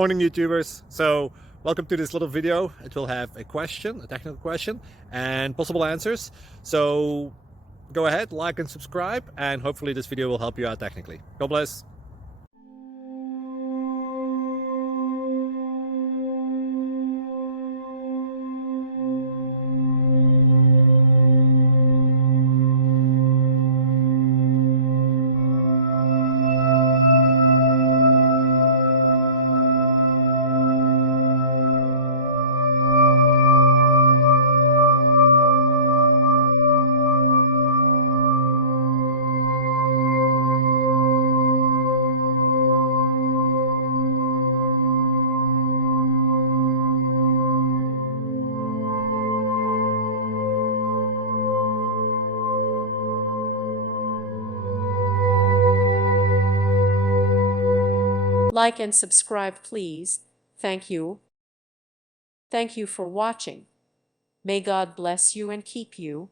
Morning YouTubers. So welcome to this little video. It will have a question, a technical question, and possible answers. So go ahead, like and subscribe, and hopefully this video will help you out technically. God bless. Like and subscribe, please. Thank you. Thank you for watching. May God bless you and keep you.